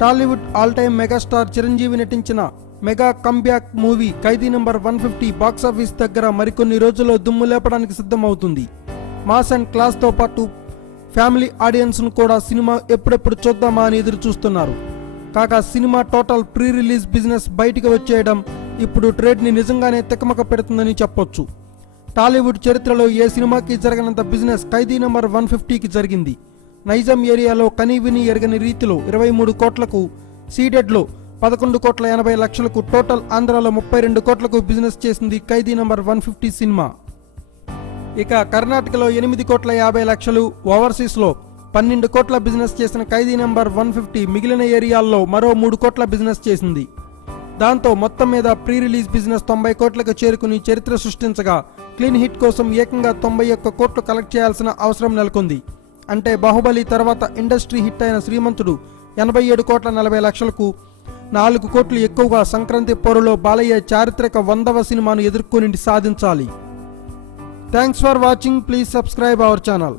Tollywood all time megastar Chiranjeevi నటించిన mega comeback movie ఖైదీ number 150 box office దగ్గర మరికొన్ని రోజుల్లో దుమ్ము లేపడానికి సిద్ధమవుతుంది. మాస్ అండ్ క్లాస్తో పాటు ఫ్యామిలీ ఆడియన్స్ను కూడా సినిమా ఎప్పుడెప్పుడు చూద్దామా అని ఎదురు చూస్తున్నారు. కాగా cinema total pre release business బయటికి వచ్చేయడం ఇప్పుడు ట్రేడ్ని నిజంగానే తికమక పెడుతుందని చెప్పొచ్చు. టాలీవుడ్ చరిత్రలో ఏ సినిమాకి జరగనంత బిజినెస్ ఖైదీ నంబర్ 150కి జరిగింది. నైజాం ఏరియాలో కనీవిని ఎరగని రీతిలో 23 కోట్లకు, సీడెడ్లో 11,80,00,000కు, టోటల్ ఆంధ్రాలో 32 కోట్లకు బిజినెస్ చేసింది ఖైదీ నంబర్ 150 సినిమా. ఇక కర్ణాటకలో 8,50,00,000, ఓవర్సీస్లో 12 కోట్ల బిజినెస్ చేసిన ఖైదీ నంబర్ 150 మిగిలిన ఏరియాల్లో మరో 3 కోట్ల బిజినెస్ చేసింది. దాంతో మొత్తం మీద ప్రీ రిలీజ్ బిజినెస్ 90 కోట్లకు చేరుకుని చరిత్ర సృష్టించగా క్లీన్ హిట్ కోసం ఏకంగా 91 కోట్లు కలెక్ట్ చేయాల్సిన అవసరం నెలకొంది. అంటే బాహుబలి తర్వాత ఇండస్ట్రీ హిట్ అయిన శ్రీమంతుడు 87,40,00,000కు 4 కోట్లు ఎక్కువగా సంక్రాంతి పోరులో బాలయ్య చారిత్రక 100వ సినిమాను ఎదుర్కొని సాధించాలి. Thanks for watching. Please subscribe our channel.